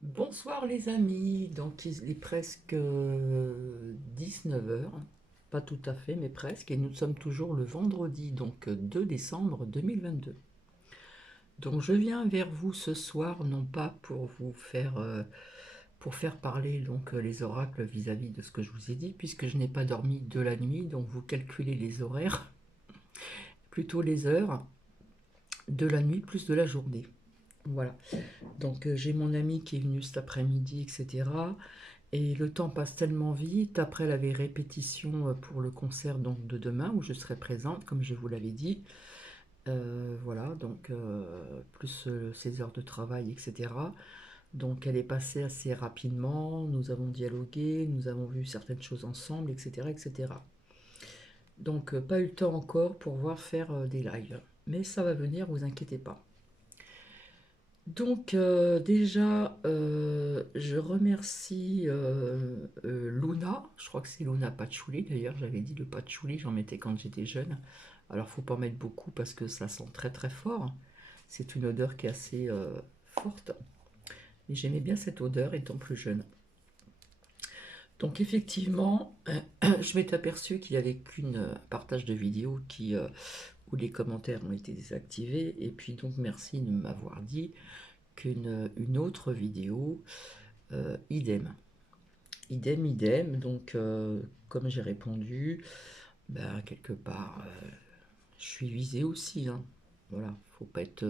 Bonsoir les amis, donc il est presque 19 heures, pas tout à fait mais presque, et nous sommes toujours le vendredi, donc 2 décembre 2022. Donc je viens vers vous ce soir, non pas pour vous pour faire parler les oracles vis-à-vis de ce que je vous ai dit, puisque je n'ai pas dormi de la nuit, donc vous calculez les horaires, plutôt les heures de la nuit plus de la journée. Voilà. Donc j'ai mon ami qui est venu cet après-midi, etc. Et le temps passe tellement vite. Après la répétition pour le concert donc, de demain, où je serai présente, comme je vous l'avais dit. Voilà, donc plus ses heures de travail, etc. Donc elle est passée assez rapidement. Nous avons dialogué, nous avons vu certaines choses ensemble, etc. etc. Donc pas eu le temps encore pour voir faire des lives. Mais ça va venir, vous inquiétez pas. Donc déjà, je remercie Luna, je crois que c'est Luna Patchouli d'ailleurs, j'avais dit le patchouli, j'en mettais quand j'étais jeune. Alors faut pas mettre beaucoup parce que ça sent très très fort. C'est une odeur qui est assez forte. Et j'aimais bien cette odeur étant plus jeune. Donc effectivement, je m'étais aperçu qu'il n'y avait qu'une partage de vidéo où les commentaires ont été désactivés. Et puis donc merci de m'avoir dit qu'une autre vidéo, idem. Idem, idem. Donc, comme j'ai répondu, ben, quelque part, je suis visée aussi. Hein. Voilà, faut pas être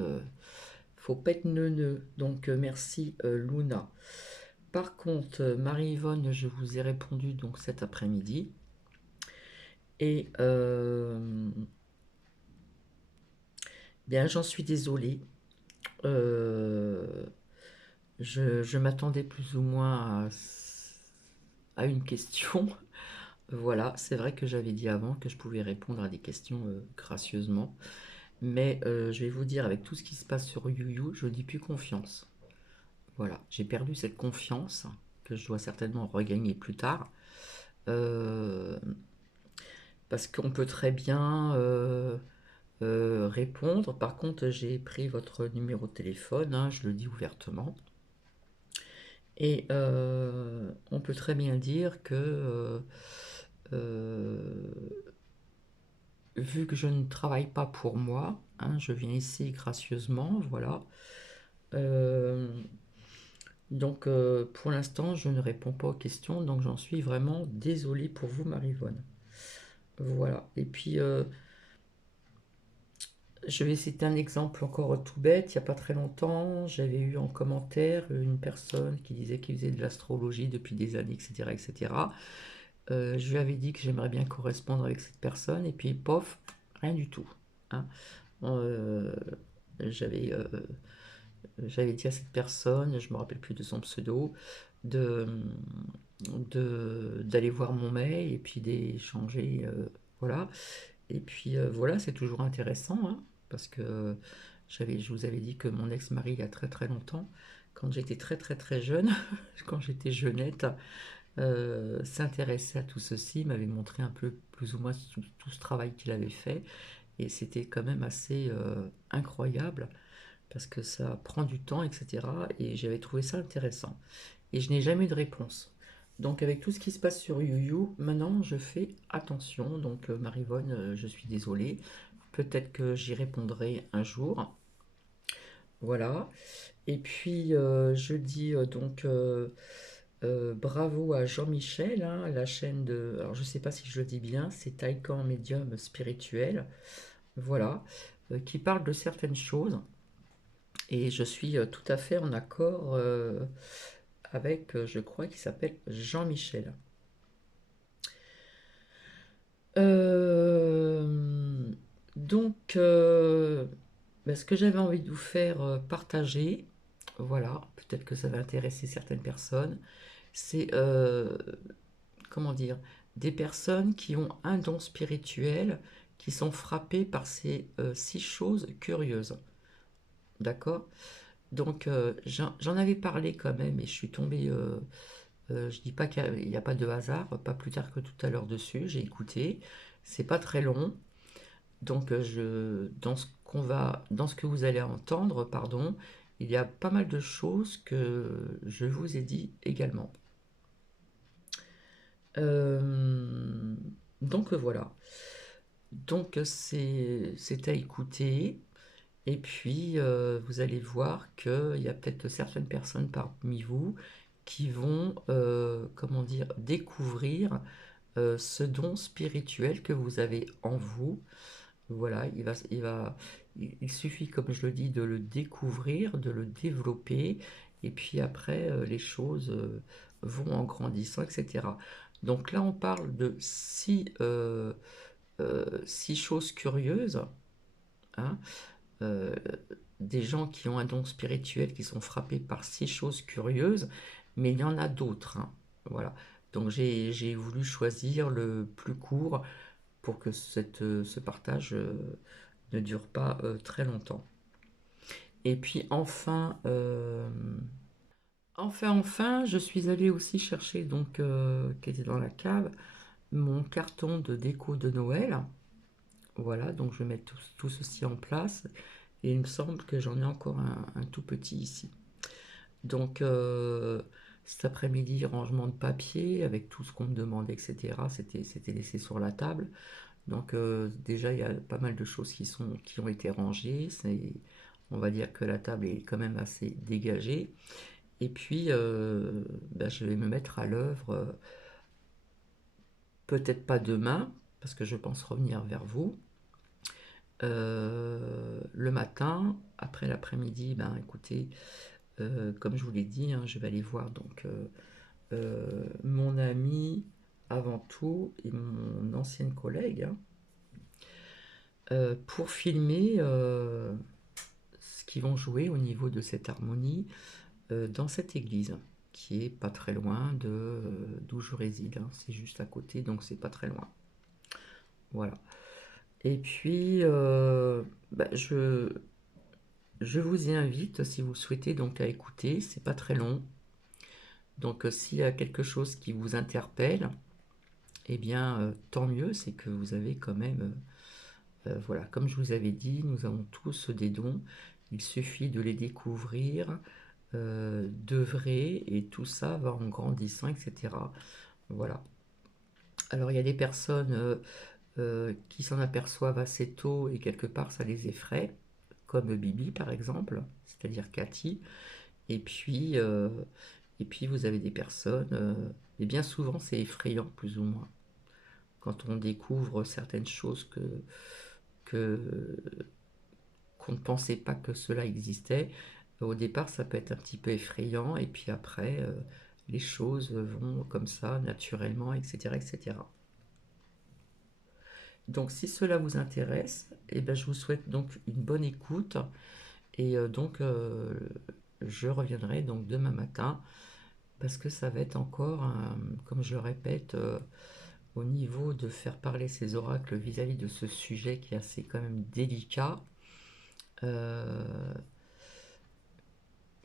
neuneux. Donc, merci Luna. Par contre, Marie-Yvonne, je vous ai répondu donc cet après-midi. Et bien, j'en suis désolée. Euh, je m'attendais plus ou moins à une question. Voilà, c'est vrai que j'avais dit avant que je pouvais répondre à des questions gracieusement, mais je vais vous dire, avec tout ce qui se passe sur YouYou, je dis plus confiance. Voilà, j'ai perdu cette confiance que je dois certainement regagner plus tard, euh, parce qu'on peut très bien répondre. Par contre, j'ai pris votre numéro de téléphone, hein, je le dis ouvertement, et on peut très bien dire que euh, vu que je ne travaille pas pour moi, hein, je viens ici gracieusement, voilà. Euh, donc pour l'instant, je ne réponds pas aux questions, donc j'en suis vraiment désolée pour vous, Marivonne. Voilà. Et puis, je vais citer un exemple encore tout bête. Il n'y a pas très longtemps, j'avais eu en commentaire une personne qui disait qu'il faisait de l'astrologie depuis des années, etc., etc. Je lui avais dit que j'aimerais bien correspondre avec cette personne, et puis, pof, rien du tout. Hein. Euh, j'avais j'avais dit à cette personne, je me rappelle plus de son pseudo, de d'aller voir mon mail et puis d'échanger, voilà. Et puis voilà, c'est toujours intéressant, hein, parce que je vous avais dit que mon ex-mari, il y a très très longtemps, quand j'étais très très très jeune, quand j'étais jeunette, s'intéressait à tout ceci, m'avait montré un peu plus ou moins tout ce travail qu'il avait fait, et c'était quand même assez incroyable parce que ça prend du temps, etc. Et j'avais trouvé ça intéressant. Et je n'ai jamais eu de réponse. Donc avec tout ce qui se passe sur YouYou, maintenant je fais attention. Donc Marivonne, je suis désolée. Peut-être que j'y répondrai un jour. Voilà. Et puis je dis bravo à Jean-Michel, hein, la chaîne de... Alors je ne sais pas si je le dis bien, c'est Taïkan Médium Spirituel. Voilà. Qui parle de certaines choses. Et je suis tout à fait en accord avec, je crois qu'il s'appelle Jean-Michel. Euh, donc, ben, ce que j'avais envie de vous faire partager, voilà, peut-être que ça va intéresser certaines personnes, c'est, comment dire, des personnes qui ont un don spirituel, qui sont frappées par ces 6 choses curieuses. D'accord? Donc, j'en avais parlé quand même et je suis tombée. Je dis pas qu'il n'y a pas de hasard, pas plus tard que tout à l'heure dessus. J'ai écouté. C'est pas très long. Donc, dans ce que vous allez entendre, pardon, il y a pas mal de choses que je vous ai dit également. Euh, donc voilà. Donc c'est à écouter. Et puis vous allez voir qu'il y a peut-être certaines personnes parmi vous qui vont, comment dire, découvrir ce don spirituel que vous avez en vous. Voilà, il suffit, comme je le dis, de le découvrir, de le développer, et puis après, les choses vont en grandissant, etc. Donc là, on parle de six choses curieuses, hein, euh, des gens qui ont un don spirituel, qui sont frappés par six choses curieuses, mais il y en a d'autres, hein. Voilà. Donc j'ai voulu choisir le plus court pour que ce partage ne dure pas très longtemps. Et puis enfin, je suis allée aussi chercher, donc, qui était dans la cave, mon carton de déco de Noël. Voilà, donc je vais mettre tout ceci en place. Et il me semble que j'en ai encore un tout petit ici. Donc cet après-midi, rangement de papier avec tout ce qu'on me demandait, etc. C'était laissé sur la table. Donc déjà, il y a pas mal de choses qui ont été rangées. On va dire que la table est quand même assez dégagée. Et puis, ben, je vais me mettre à l'œuvre, peut-être pas demain, parce que je pense revenir vers vous. Le matin, après l'après-midi, ben écoutez, comme je vous l'ai dit, hein, je vais aller voir donc mon ami avant tout et mon ancienne collègue, hein, pour filmer ce qu'ils vont jouer au niveau de cette harmonie dans cette église qui est pas très loin d'où je réside, hein. C'est juste à côté, donc c'est pas très loin. Voilà. Et puis, bah, je vous y invite, si vous souhaitez, donc à écouter. C'est pas très long. Donc, s'il y a quelque chose qui vous interpelle, eh bien, tant mieux. C'est que vous avez quand même, voilà, comme je vous avais dit, nous avons tous des dons. Il suffit de les découvrir, d'œuvrer, et tout ça va en grandissant, etc. Voilà. Alors, il y a des personnes qui s'en aperçoivent assez tôt et quelque part ça les effraie, comme Bibi par exemple, c'est-à-dire Cathy. Et puis, euh, et puis vous avez des personnes, et bien souvent c'est effrayant plus ou moins, quand on découvre certaines choses que, qu'on ne pensait pas que cela existait. Au départ ça peut être un petit peu effrayant et puis après les choses vont comme ça naturellement, etc. etc. Donc si cela vous intéresse, eh ben, je vous souhaite donc une bonne écoute et donc je reviendrai donc demain matin parce que ça va être encore, comme je le répète, au niveau de faire parler ces oracles vis-à-vis de ce sujet qui est assez quand même délicat. Euh,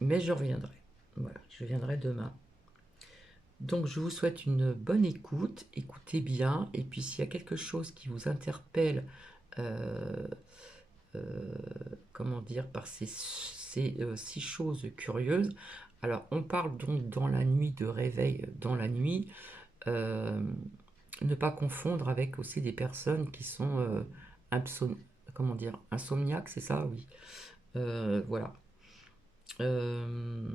mais je reviendrai. Voilà, je viendrai demain. Donc je vous souhaite une bonne écoute, écoutez bien, et puis s'il y a quelque chose qui vous interpelle, euh, euh, comment dire, par ces six choses curieuses. Alors, on parle donc dans la nuit de réveil, dans la nuit, euh, ne pas confondre avec aussi des personnes qui sont comment dire, insomniaques, c'est ça, oui. Voilà. Euh,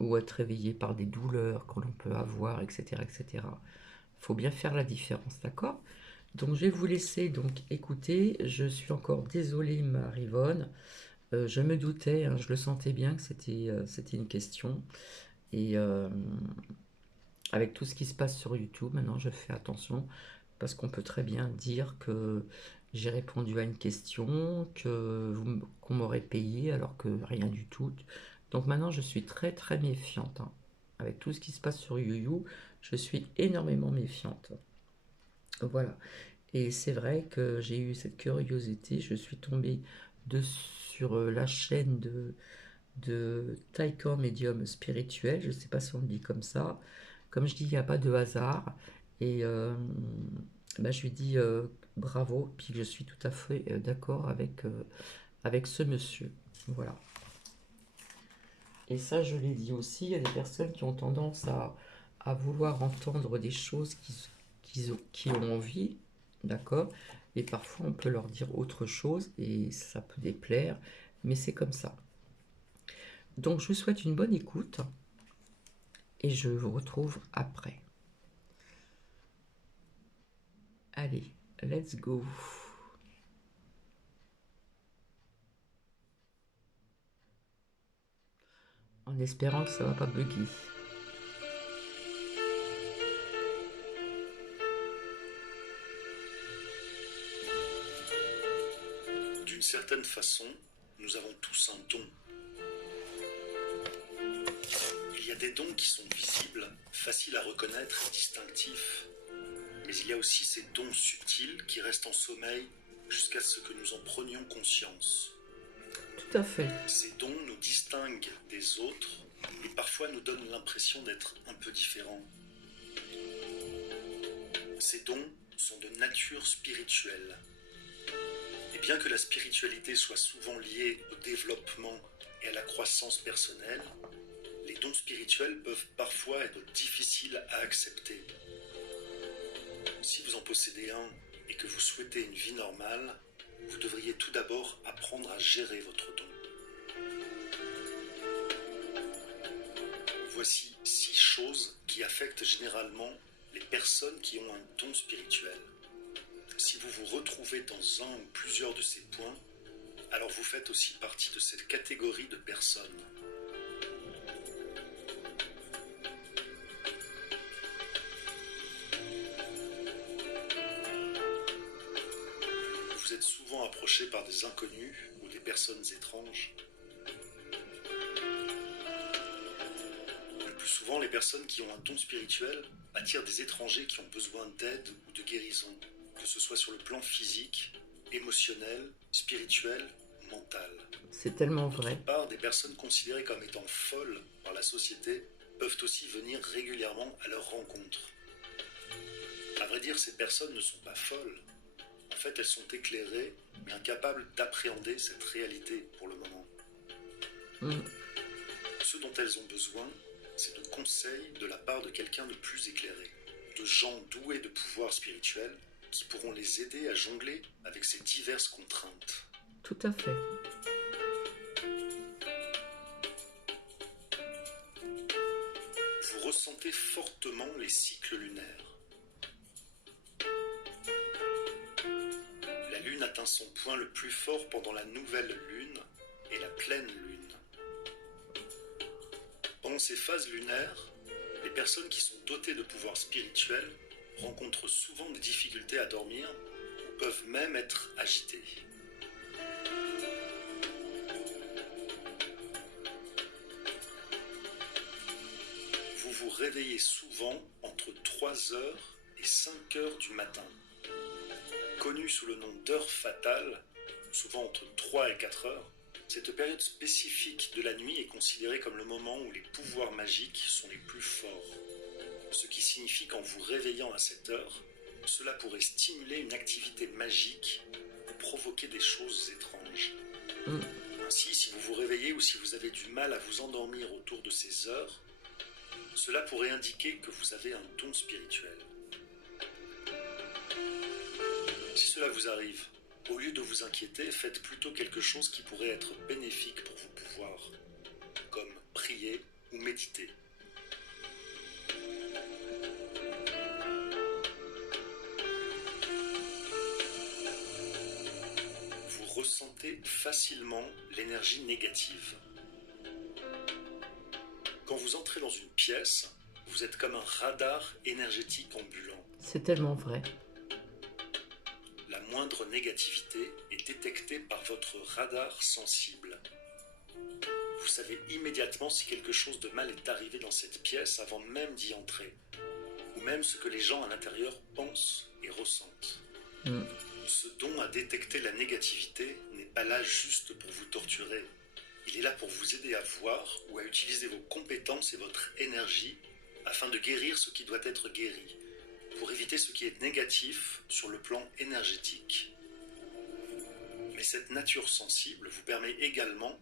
ou être réveillé par des douleurs que l'on peut avoir, etc., etc. Il faut bien faire la différence, d'accord? Donc je vais vous laisser donc écouter. Je suis encore désolée, Marivonne. Je me doutais, hein, je le sentais bien que c'était une question. Et avec tout ce qui se passe sur YouTube, maintenant je fais attention parce qu'on peut très bien dire que j'ai répondu à une question, qu'on m'aurait payé alors que rien du tout. Donc maintenant je suis très très méfiante, hein. Avec tout ce qui se passe sur YouTube, je suis énormément méfiante. Voilà. Et c'est vrai que j'ai eu cette curiosité, je suis tombée sur la chaîne de Taikor Médium spirituel, je ne sais pas si on le dit comme ça. Comme je dis, il n'y a pas de hasard. Et bah, je lui dis bravo, puis je suis tout à fait d'accord avec ce monsieur. Voilà. Et ça, je l'ai dit aussi, il y a des personnes qui ont tendance à vouloir entendre des choses qui ont envie, d'accord? Et parfois, on peut leur dire autre chose et ça peut déplaire, mais c'est comme ça. Donc, je vous souhaite une bonne écoute et je vous retrouve après. Allez, let's go. En espérant que ça va pas bugger. D'une certaine façon, nous avons tous un don. Il y a des dons qui sont visibles, faciles à reconnaître et distinctifs. Mais il y a aussi ces dons subtils qui restent en sommeil jusqu'à ce que nous en prenions conscience. Tout à fait. Ces dons nous distinguent des autres et parfois nous donnent l'impression d'être un peu différents. Ces dons sont de nature spirituelle. Et bien que la spiritualité soit souvent liée au développement et à la croissance personnelle, les dons spirituels peuvent parfois être difficiles à accepter. Si vous en possédez un et que vous souhaitez une vie normale, vous devriez tout d'abord apprendre à gérer votre don. Voici 6 choses qui affectent généralement les personnes qui ont un don spirituel. Si vous vous retrouvez dans un ou plusieurs de ces points, alors vous faites aussi partie de cette catégorie de personnes. Vous êtes souvent approché par des inconnus ou des personnes étranges. Le plus souvent, les personnes qui ont un don spirituel attirent des étrangers qui ont besoin d'aide ou de guérison, que ce soit sur le plan physique, émotionnel, spirituel ou mental. C'est tellement vrai. D'autre part, des personnes considérées comme étant folles par la société peuvent aussi venir régulièrement à leur rencontre. À vrai dire, ces personnes ne sont pas folles. En fait, elles sont éclairées, mais incapables d'appréhender cette réalité pour le moment. Ce dont elles ont besoin, c'est de conseils de la part de quelqu'un de plus éclairé, de gens doués de pouvoirs spirituels qui pourront les aider à jongler avec ces diverses contraintes. Tout à fait. Vous ressentez fortement les cycles lunaires. La lune atteint son point le plus fort pendant la nouvelle lune et la pleine lune. Pendant ces phases lunaires, les personnes qui sont dotées de pouvoirs spirituels rencontrent souvent des difficultés à dormir ou peuvent même être agitées. Vous vous réveillez souvent entre 3h et 5h du matin. Connue sous le nom d'heure fatale, souvent entre 3 et 4 heures, cette période spécifique de la nuit est considérée comme le moment où les pouvoirs magiques sont les plus forts. Ce qui signifie qu'en vous réveillant à cette heure, cela pourrait stimuler une activité magique ou provoquer des choses étranges. Ainsi, si vous vous réveillez ou si vous avez du mal à vous endormir autour de ces heures, cela pourrait indiquer que vous avez un don spirituel. Si cela vous arrive, au lieu de vous inquiéter, faites plutôt quelque chose qui pourrait être bénéfique pour vos pouvoirs, comme prier ou méditer. Vous ressentez facilement l'énergie négative. Quand vous entrez dans une pièce, vous êtes comme un radar énergétique ambulant. C'est tellement vrai. La moindre négativité est détectée par votre radar sensible. Vous savez immédiatement si quelque chose de mal est arrivé dans cette pièce avant même d'y entrer, ou même ce que les gens à l'intérieur pensent et ressentent. Ce don à détecter la négativité n'est pas là juste pour vous torturer. Il est là pour vous aider à voir ou à utiliser vos compétences et votre énergie afin de guérir ce qui doit être guéri, pour éviter ce qui est négatif sur le plan énergétique. Mais cette nature sensible vous permet également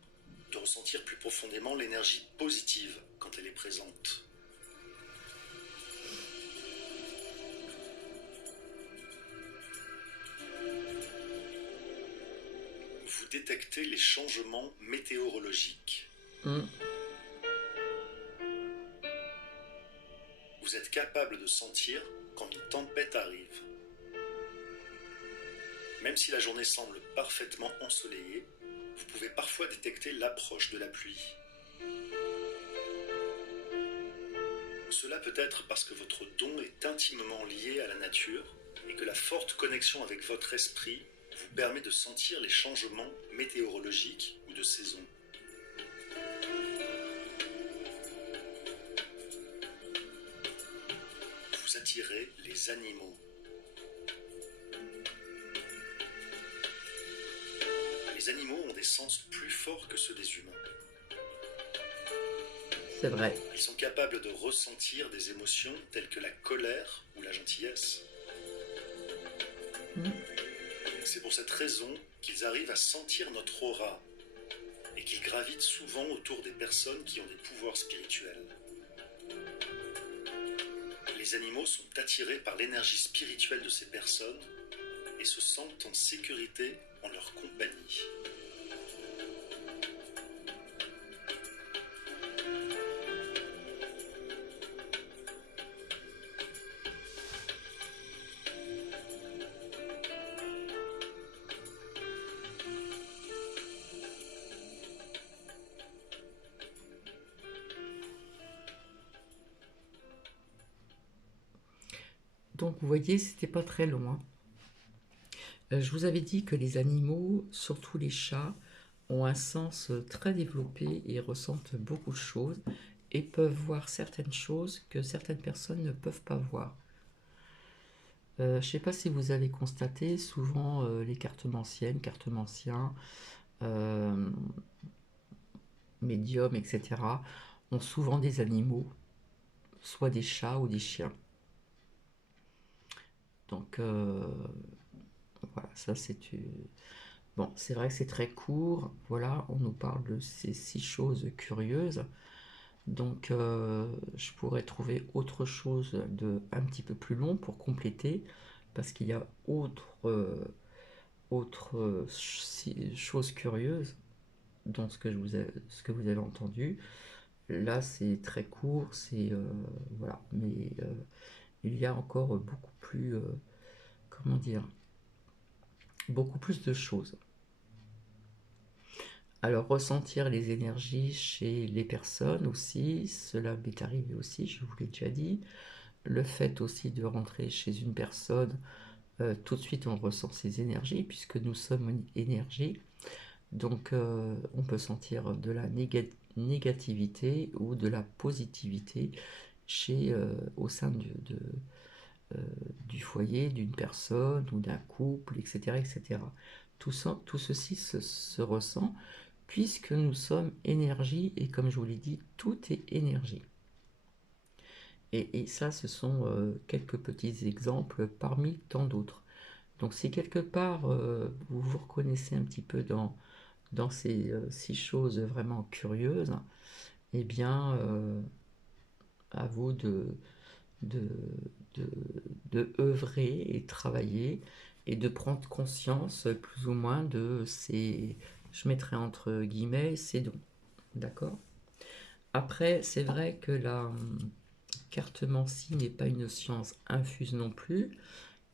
de ressentir plus profondément l'énergie positive quand elle est présente. Vous détectez les changements météorologiques. Vous êtes capable de sentir quand une tempête arrive. Même si la journée semble parfaitement ensoleillée, vous pouvez parfois détecter l'approche de la pluie. Cela peut être parce que votre don est intimement lié à la nature et que la forte connexion avec votre esprit vous permet de sentir les changements météorologiques ou de saison. Vous attirez les animaux. Les animaux ont des sens plus forts que ceux des humains. C'est vrai. Ils sont capables de ressentir des émotions telles que la colère ou la gentillesse. C'est pour cette raison qu'ils arrivent à sentir notre aura et qu'ils gravitent souvent autour des personnes qui ont des pouvoirs spirituels. Les animaux sont attirés par l'énergie spirituelle de ces personnes et se sentent en sécurité en leur compagnie. Donc vous voyez, c'était pas très loin. Je vous avais dit que les animaux, surtout les chats, ont un sens très développé et ressentent beaucoup de choses et peuvent voir certaines choses que certaines personnes ne peuvent pas voir. Je ne sais pas si vous avez constaté, souvent les cartomanciens, médiums, etc., ont souvent des animaux, soit des chats ou des chiens. Donc voilà, ça c'est bon, c'est vrai que c'est très court. Voilà, on nous parle de ces 6 choses curieuses. Donc je pourrais trouver autre chose de un petit peu plus long pour compléter, parce qu'il y a autre chose curieuse dans ce que vous avez entendu. Là, c'est très court, c'est voilà, mais il y a encore beaucoup plus, comment dire, beaucoup plus de choses. Alors, ressentir les énergies chez les personnes aussi, cela m'est arrivé aussi, je vous l'ai déjà dit. Le fait aussi de rentrer chez une personne, tout de suite on ressent ses énergies, puisque nous sommes une énergie. Donc, on peut sentir de la négativité ou de la positivité au sein du foyer, d'une personne ou d'un couple, etc., etc. Tout ceci se ressent puisque nous sommes énergie, et comme je vous l'ai dit, tout est énergie. Et ça, ce sont quelques petits exemples parmi tant d'autres. Donc si quelque part vous vous reconnaissez un petit peu dans ces 6 choses vraiment curieuses, eh bien, à vous de, œuvrer et travailler et de prendre conscience plus ou moins de ces, je mettrai entre guillemets, ces dons. D'accord? Après, c'est vrai que la cartomancie n'est pas une science infuse non plus.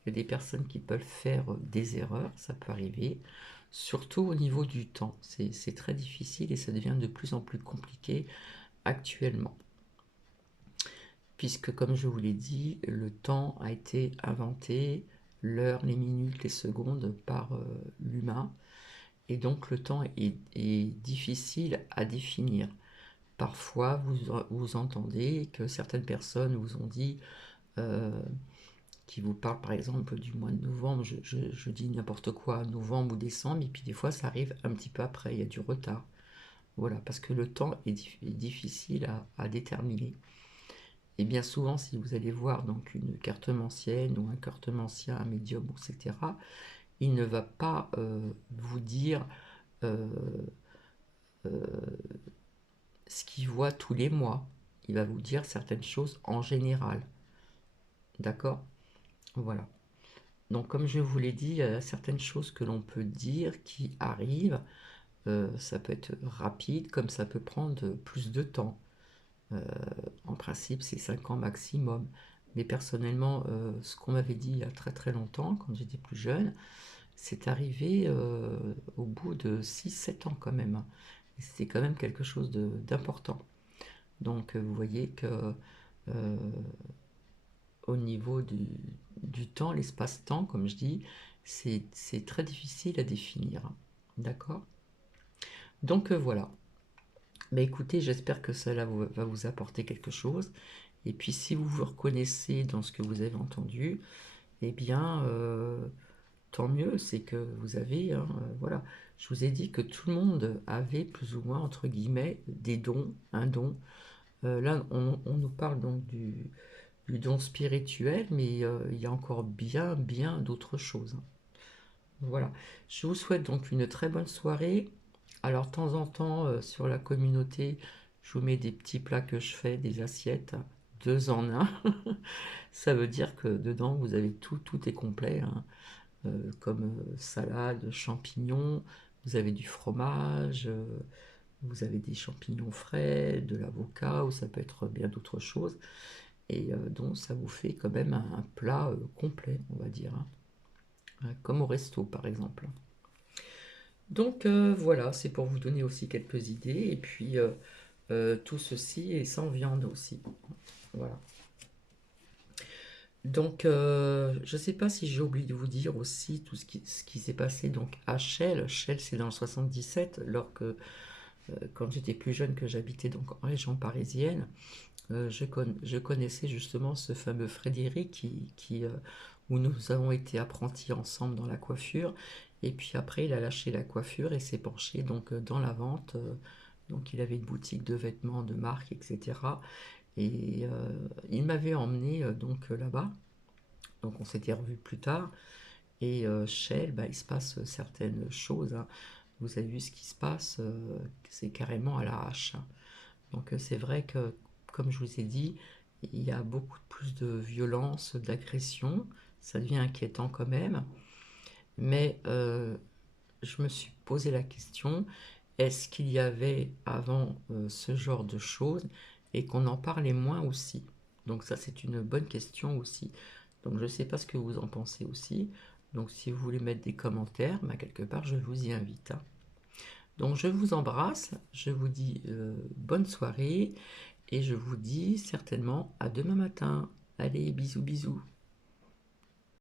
Il y a des personnes qui peuvent faire des erreurs, ça peut arriver. Surtout au niveau du temps. C'est très difficile et ça devient de plus en plus compliqué actuellement. Puisque, comme je vous l'ai dit, le temps a été inventé, l'heure, les minutes, les secondes, par l'humain. Et donc le temps est difficile à définir. Parfois, vous entendez que certaines personnes vous ont dit, qui vous parlent par exemple du mois de novembre, je dis n'importe quoi, novembre ou décembre, et puis des fois ça arrive un petit peu après, il y a du retard. Voilà, parce que le temps est difficile à déterminer. Et bien souvent, si vous allez voir donc une cartomancienne ou un cartomancien, un médium, etc., il ne va pas vous dire ce qu'il voit tous les mois. Il va vous dire certaines choses en général. D'accord? Voilà. Donc, comme je vous l'ai dit, il y a certaines choses que l'on peut dire qui arrivent. Ça peut être rapide, comme ça peut prendre plus de temps. En principe, c'est 5 ans maximum. Mais personnellement, ce qu'on m'avait dit il y a très très longtemps, quand j'étais plus jeune, c'est arrivé au bout de 6-7 ans quand même. Et c'était quand même quelque chose d'important. Donc vous voyez que euh, au niveau du temps, l'espace-temps, comme je dis, c'est très difficile à définir. D'accord? Donc voilà. Mais écoutez, j'espère que cela va vous apporter quelque chose. Et puis si vous vous reconnaissez dans ce que vous avez entendu, eh bien, tant mieux, c'est que vous avez, hein, voilà. Je vous ai dit que tout le monde avait plus ou moins, entre guillemets, des dons, un don. Là, on nous parle donc du don spirituel, mais il y a encore bien, bien d'autres choses, hein. Voilà. Je vous souhaite donc une très bonne soirée. Alors, de temps en temps, sur la communauté, je vous mets des petits plats que je fais, des assiettes, deux en un. Ça veut dire que dedans, vous avez tout, tout est complet, hein. Comme salade, champignons, vous avez du fromage, vous avez des champignons frais, de l'avocat, ou ça peut être bien d'autres choses. Et donc, ça vous fait quand même un plat complet, on va dire, hein. Comme au resto, par exemple. Donc voilà, c'est pour vous donner aussi quelques idées. Et puis tout ceci est sans viande aussi. Voilà. Donc je ne sais pas si j'ai oublié de vous dire aussi tout ce qui s'est passé donc à Chelles. Chelles, c'est dans le 77, alors que quand j'étais plus jeune, que j'habitais donc en région parisienne, je connaissais justement ce fameux Frédéric où nous avons été apprentis ensemble dans la coiffure. Et puis après, il a lâché la coiffure et s'est penché donc dans la vente. Donc il avait une boutique de vêtements de marque, etc. Et il m'avait emmené donc là-bas. Donc on s'était revus plus tard. Et Shell, bah, il se passe certaines choses, hein. Vous avez vu ce qui se passe, c'est carrément à l'arrache, hein. Donc c'est vrai que, comme je vous ai dit, il y a beaucoup plus de violence, d'agression. Ça devient inquiétant quand même. Mais je me suis posé la question, est-ce qu'il y avait avant ce genre de choses et qu'on en parlait moins aussi? Donc ça, c'est une bonne question aussi. Donc je ne sais pas ce que vous en pensez aussi. Donc si vous voulez mettre des commentaires, bah, quelque part, je vous y invite, hein. Donc je vous embrasse, je vous dis bonne soirée et je vous dis certainement à demain matin. Allez, bisous bisous.